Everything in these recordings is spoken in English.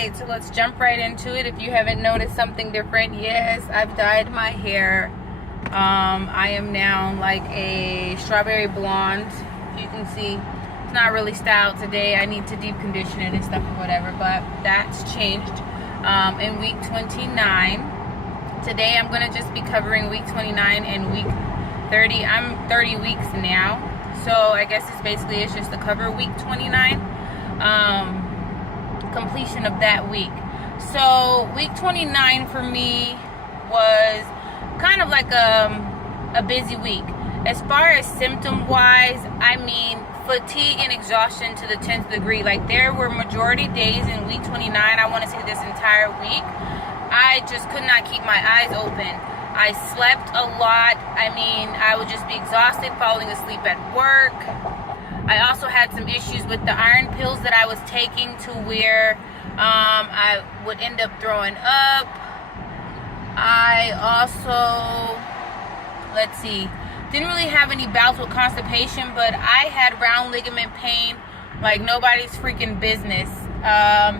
right, so let's jump right into it. If you haven't noticed something different, yes, I've dyed my hair. I am now like a strawberry blonde. You can see it's not really styled today. I need to deep condition it and stuff or whatever, but that's changed in week 29. Today I'm gonna just be covering week 29 and week 30. I'm 30 weeks now, so I guess it's just to cover week 29, completion of that week. So week 29 for me was kind of like a busy week. As far as symptom wise, I mean fatigue and exhaustion to the 10th degree. Like, there were majority days in week 29, I want to say this entire week, I just could not keep my eyes open. I slept a lot. I mean, I would just be exhausted, falling asleep at work. I also had some issues with the iron pills that I was taking, to where I would end up throwing up. I also, didn't really have any bouts with constipation, but I had round ligament pain like nobody's freaking business.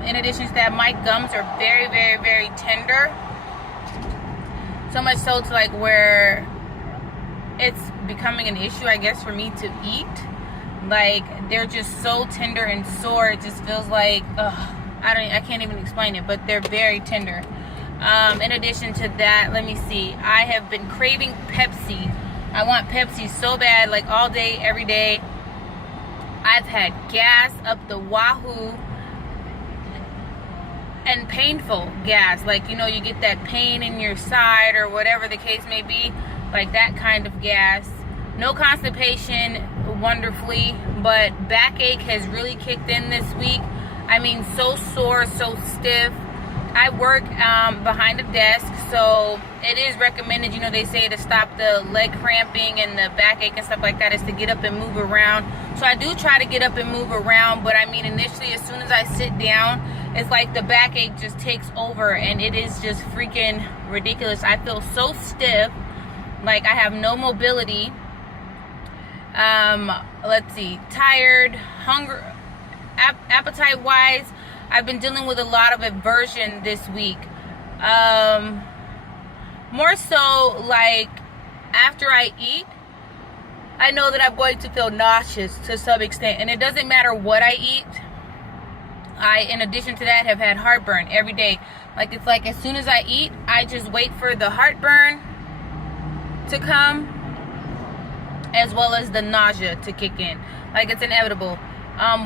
In addition to that, my gums are very, very, very tender. So much so to like where it's becoming an issue, I guess, for me to eat. Like, they're just so tender and sore. It just feels like, I can't even explain it, but they're very tender. In addition to that, let me see. I have been craving Pepsi. I want Pepsi so bad, like all day, every day. I've had gas up the wahoo, and painful gas. Like, you know, you get that pain in your side or whatever the case may be, like that kind of gas. No constipation, wonderfully, but backache has really kicked in this week. I mean, so sore, so stiff. I work behind a desk, so it is recommended, you know, they say to stop the leg cramping and the backache and stuff like that is to get up and move around. So I do try to get up and move around, but I mean, initially, as soon as I sit down, it's like the backache just takes over, and it is just freaking ridiculous. I feel so stiff, like I have no mobility. Tired, hunger, appetite-wise, I've been dealing with a lot of aversion this week. More so, like, after I eat, I know that I'm going to feel nauseous to some extent. And it doesn't matter what I eat. I, in addition to that, have had heartburn every day. Like, it's like as soon as I eat, I just wait for the heartburn to come, as well as the nausea to kick in. Like, it's inevitable.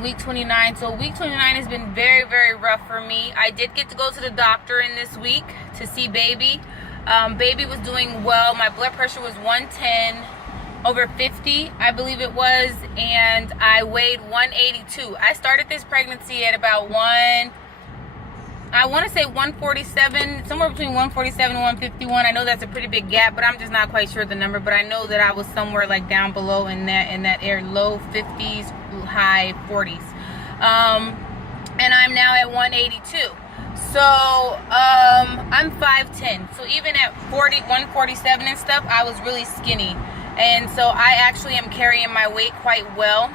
Week 29. So week 29 has been very, very rough for me. I did get to go to the doctor in this week to see baby. Baby was doing well. My blood pressure was 110/50, I believe it was, and I weighed 182. I started this pregnancy at about 147, somewhere between 147 and 151. I know that's a pretty big gap, but I'm just not quite sure of the number. But I know that I was somewhere like down below in that area, low 50s, high 40s. And I'm now at 182. So I'm 5'10". So even at 147 and stuff, I was really skinny. And so I actually am carrying my weight quite well.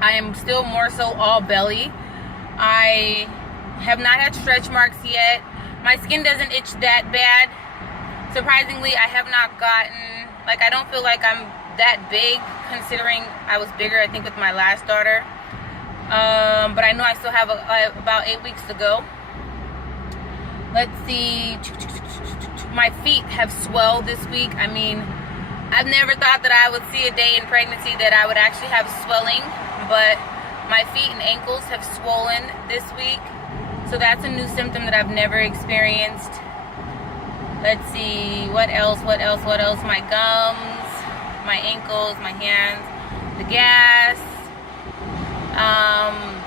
I am still more so all belly. I have not had stretch marks yet. My skin doesn't itch that bad. Surprisingly, I have not gotten, like, I don't feel like I'm that big, considering I was bigger, I think, with my last daughter. But I know I still have about 8 weeks to go. Let's see. My feet have swelled this week. I mean, I've never thought that I would see a day in pregnancy that I would actually have swelling, but my feet and ankles have swollen this week. So that's a new symptom that I've never experienced. Let's see, what else? My gums, my ankles, my hands, the gas,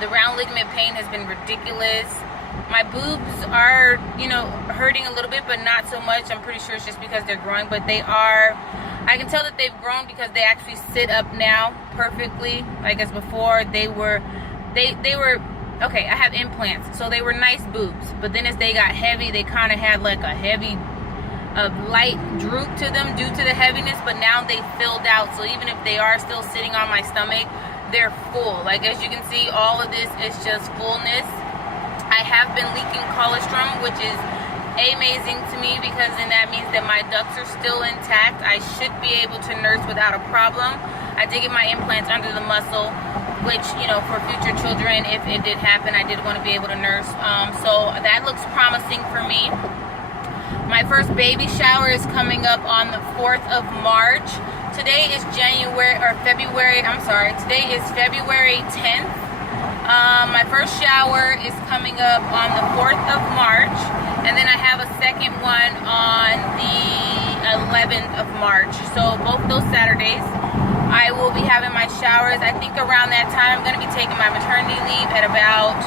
the round ligament pain has been ridiculous. My boobs are, you know, hurting a little bit, but not so much. I'm pretty sure it's just because they're growing, but they are. I can tell that they've grown because they actually sit up now perfectly. Like, as before, they were, okay, I have implants, so they were nice boobs. But then as they got heavy, they kind of had like a heavy, light droop to them due to the heaviness, but now they filled out. So even if they are still sitting on my stomach, they're full. Like, as you can see, all of this is just fullness. I have been leaking colostrum, which is amazing to me because then that means that my ducts are still intact. I should be able to nurse without a problem. I did get my implants under the muscle, which, you know, for future children, if it did happen, I did want to be able to nurse. So that looks promising for me. My first baby shower is coming up on the 4th of March. Today is February 10th. My first shower is coming up on the 4th of March, and then I have a second one on the 11th of March. So both those Saturdays, I will be having my showers. I think around that time, I'm going to be taking my maternity leave at about,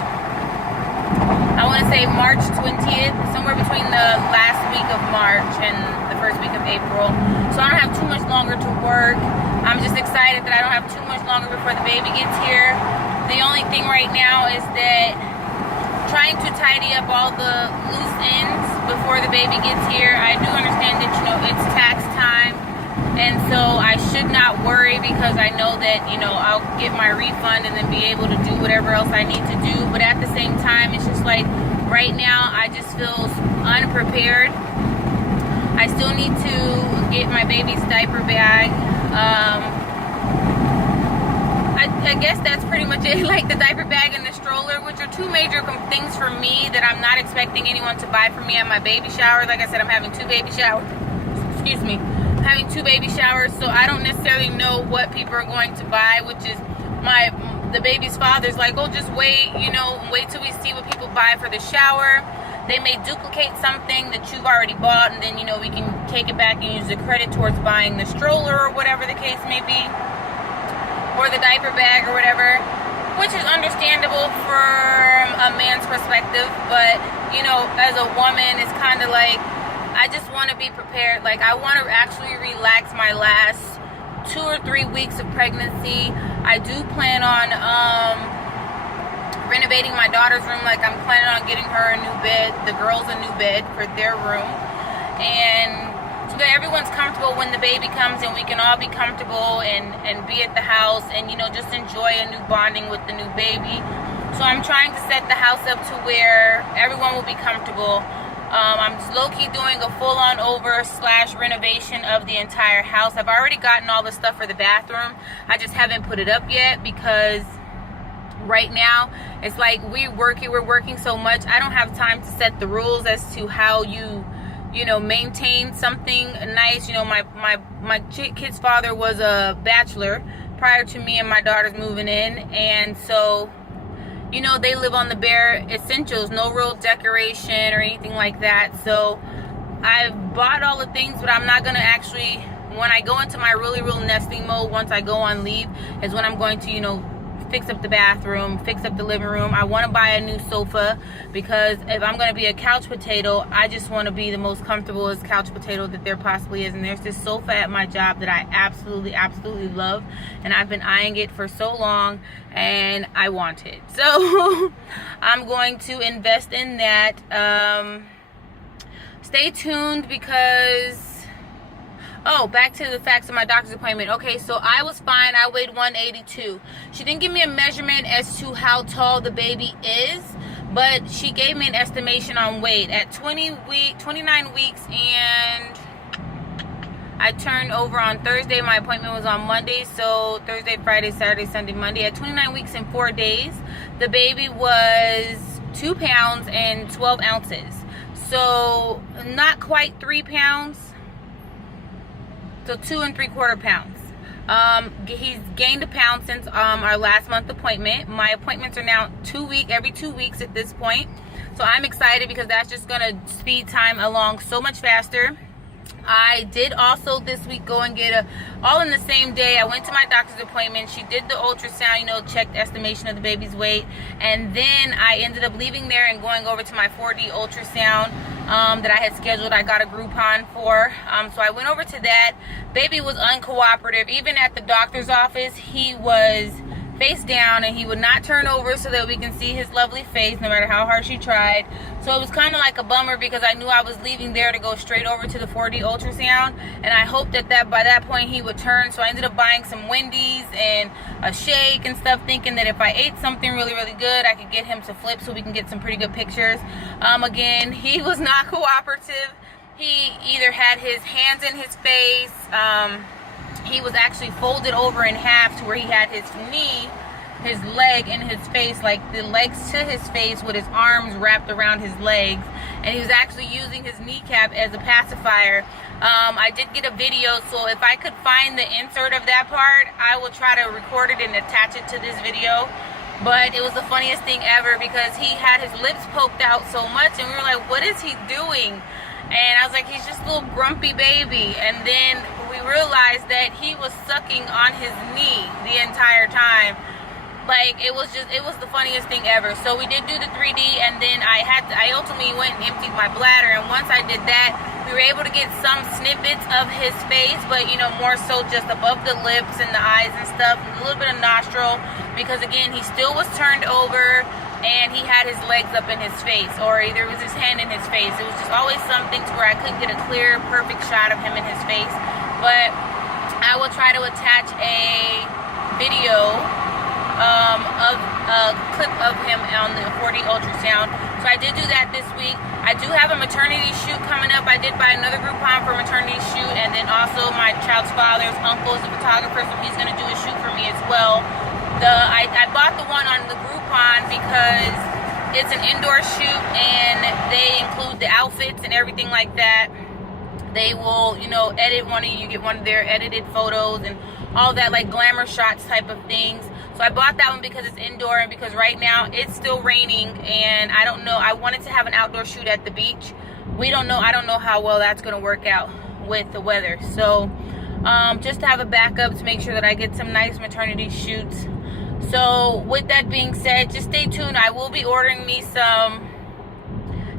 I want to say March 20th, somewhere between the last week of March and the first week of April. So I don't have too much longer to work. I'm just excited that I don't have too much longer before the baby gets here. The only thing right now is that trying to tidy up all the loose ends before the baby gets here. I do understand that, you know, it's tax time, and so I should not worry because I know that, you know, I'll get my refund and then be able to do whatever else I need to do. But at the same time, it's just like right now I just feel unprepared. I still need to get my baby's diaper bag. I guess that's pretty much it, like the diaper bag and the stroller, which are two major things for me that I'm not expecting anyone to buy for me at my baby shower. Like I said, I'm having 2 baby showers. Excuse me. I'm having 2 baby showers, so I don't necessarily know what people are going to buy, which is the baby's father's like, oh, just wait, you know, wait till we see what people buy for the shower. They may duplicate something that you've already bought, and then, you know, we can take it back and use the credit towards buying the stroller or whatever the case may be, or the diaper bag or whatever, which is understandable from a man's perspective. But, you know, as a woman, it's kind of like, I just want to be prepared. Like, I want to actually relax my last 2 or 3 weeks of pregnancy. I do plan on renovating my daughter's room. Like, I'm planning on getting her a new bed, the girls a new bed for their room, and so that everyone's comfortable when the baby comes, and we can all be comfortable and be at the house and, you know, just enjoy a new bonding with the new baby. So I'm trying to set the house up to where everyone will be comfortable. I'm just low-key doing a full-on renovation of the entire house. I've already gotten all the stuff for the bathroom. I just haven't put it up yet because right now it's like we're working so much. I don't have time to set the rules as to how you know, maintain something nice. You know, my kid's father was a bachelor prior to me and my daughter's moving in, and so, you know, they live on the bare essentials, no real decoration or anything like that. So I've bought all the things, but I'm not gonna actually, when I go into my real nesting mode, once I go on leave, is when I'm going to, you know, fix up the bathroom, fix up the living room. I want to buy a new sofa because if I'm going to be a couch potato, I just want to be the most comfortable as couch potato that there possibly is. And there's this sofa at my job that I absolutely love, and I've been eyeing it for so long, and I want it. So I'm going to invest in that. Stay tuned because, oh, back to the facts of my doctor's appointment. Okay, so I was fine. I weighed 182. She didn't give me a measurement as to how tall the baby is, but she gave me an estimation on weight. At 29 weeks, and I turned over on Thursday. My appointment was on Monday, so Thursday, Friday, Saturday, Sunday, Monday. At 29 weeks and 4 days, the baby was 2 pounds and 12 ounces. So not quite 3 pounds. So 2 3/4 pounds. He's gained a pound since our last month appointment. My appointments are now every 2 weeks at this point. So I'm excited because that's just gonna speed time along so much faster. I did also this week go and get all in the same day. I went to my doctor's appointment. She did the ultrasound, you know, checked estimation of the baby's weight, and then I ended up leaving there and going over to my 4D ultrasound that I had scheduled. I got a Groupon for, so I went over to that. Baby was uncooperative. Even at the doctor's office, he was face down, and he would not turn over so that we can see his lovely face no matter how hard she tried. So it was kind of like a bummer because I knew I was leaving there to go straight over to the 4D ultrasound, and I hoped that by that point he would turn. So I ended up buying some Wendy's and a shake and stuff, thinking that if I ate something really, really good, I could get him to flip so we can get some pretty good pictures. Again, he was not cooperative. He either had his hands in his face, he was actually folded over in half to where he had his knee, his leg in his face, like the legs to his face with his arms wrapped around his legs, and he was actually using his kneecap as a pacifier. I did get a video, so if I could find the insert of that part, I will try to record it and attach it to this video. But it was the funniest thing ever because he had his lips poked out so much, and we were like, what is he doing? And I was like, he's just a little grumpy baby. And then we realized that he was sucking on his knee the entire time. Like, it was the funniest thing ever. So we did do the 3D, and then I ultimately went and emptied my bladder. And once I did that, we were able to get some snippets of his face, but, you know, more so just above the lips and the eyes and stuff, and a little bit of nostril, because again, he still was turned over, and he had his legs up in his face, or either it was his hand in his face. It was just always something to where I couldn't get a clear, perfect shot of him in his face. But I will try to attach a video of a clip of him on the 4D ultrasound. So I did do that this week. I do have a maternity shoot coming up. I did buy another Groupon for maternity shoot, and then also my child's father's uncle is a photographer, so he's going to do a shoot for me as well. I bought the one on the Groupon because it's an indoor shoot, and they include the outfits and everything like that. They will, you know, edit you get one of their edited photos and all that, like glamour shots type of things. So I bought that one because it's indoor, and because right now it's still raining, and I don't know, I wanted to have an outdoor shoot at the beach. I don't know how well that's going to work out with the weather. So just to have a backup to make sure that I get some nice maternity shoots. So with that being said, just stay tuned. I will be ordering me some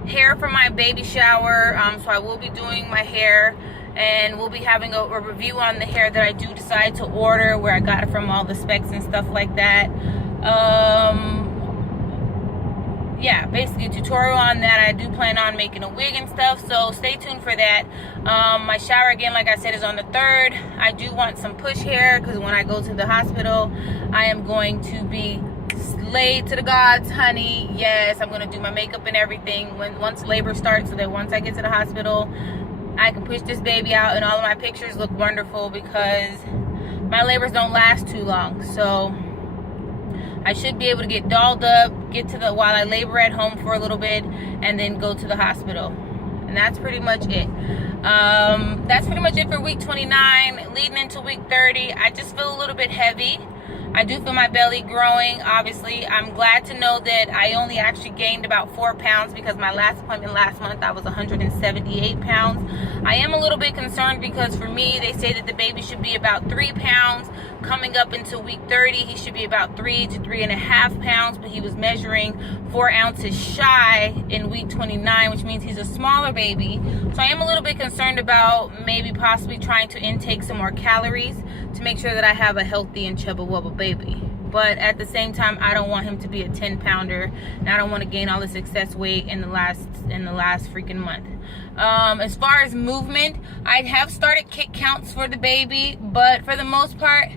hair for my baby shower. So I will be doing my hair, and we'll be having a review on the hair that I do decide to order, where I got it from, all the specs and stuff like that. Yeah, basically a tutorial on that. I do plan on making a wig and stuff, so stay tuned for that. My shower, again, like I said, is on the 3rd. I do want some push hair because when I go to the hospital, I am going to be slayed to the gods, honey. Yes, I'm going to do my makeup and everything once labor starts, so that once I get to the hospital, I can push this baby out and all of my pictures look wonderful, because my labors don't last too long. So I should be able to get dolled up, while I labor at home for a little bit, and then go to the hospital. And that's pretty much it. That's pretty much it for week 29. Leading into week 30, I just feel a little bit heavy. I do feel my belly growing, obviously. I'm glad to know that I only actually gained about 4 pounds, because my last appointment last month, I was 178 pounds. I am a little bit concerned because for me, they say that the baby should be about 3 pounds. Coming up into week 30, he should be about 3 to 3.5 pounds, but he was measuring 4 ounces shy in week 29, which means he's a smaller baby. So I am a little bit concerned about maybe possibly trying to intake some more calories to make sure that I have a healthy and chubba wubba baby. But at the same time, I don't want him to be a 10-pounder, and I don't want to gain all this excess weight in the last freaking month. As far as movement, I have started kick counts for the baby, but for the most part,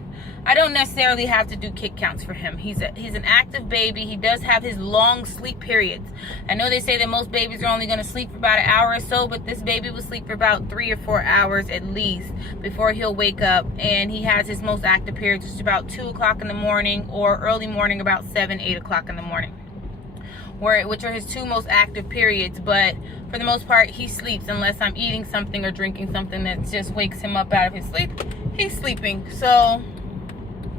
I don't necessarily have to do kick counts for him. He's an active baby. He does have his long sleep periods. I know they say that most babies are only going to sleep for about an hour or so, but this baby will sleep for about 3 or 4 hours at least before he'll wake up. And he has his most active periods, which is about 2 o'clock in the morning, or early morning about 7, 8 o'clock in the morning, which are his 2 most active periods. But for the most part, he sleeps unless I'm eating something or drinking something that just wakes him up out of his sleep. He's sleeping. So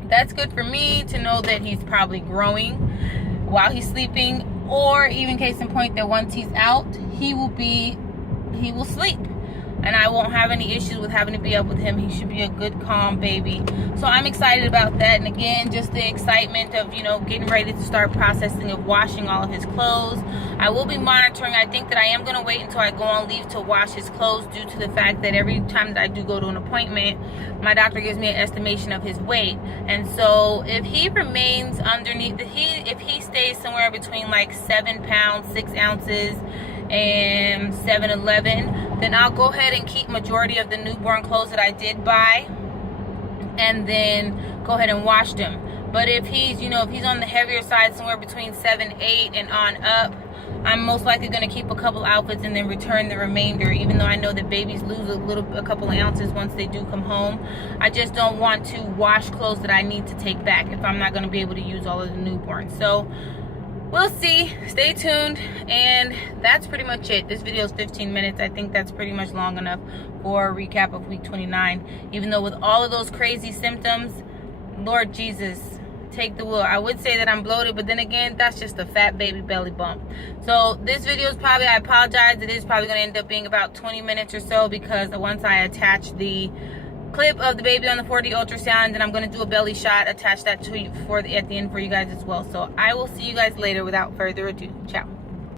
that's good for me to know that he's probably growing while he's sleeping, or even case in point that once he's out, he will sleep. and I won't have any issues with having to be up with him. He should be a good, calm baby. So I'm excited about that. And again, just the excitement of, you know, getting ready to start processing of washing all of his clothes. I will be monitoring. I think that I am going to wait until I go on leave to wash his clothes, due to the fact that every time that I do go to an appointment, my doctor gives me an estimation of his weight. And so if he remains underneath, if he stays somewhere between like 7 pounds 6 ounces and 7'11", then I'll go ahead and keep majority of the newborn clothes that I did buy, and then go ahead and wash them. But if he's, you know, if he's on the heavier side, somewhere between 7, 8 and on up, I'm most likely going to keep a couple outfits and then return the remainder, even though I know that babies lose a couple of ounces once they do come home. I just don't want to wash clothes that I need to take back if I'm not going to be able to use all of the newborns. So we'll see. Stay tuned. And that's pretty much it. This video is 15 minutes. I think that's pretty much long enough for a recap of week 29. Even though with all of those crazy symptoms, Lord Jesus, take the wheel. I would say that I'm bloated, but then again, that's just a fat baby belly bump. So this video is probably, I apologize, it is probably going to end up being about 20 minutes or so, because once I attach the clip of the baby on the 4D ultrasound, then I'm going to do a belly shot, attach that to you at the end for you guys as well. So I will see you guys later. Without further ado, ciao.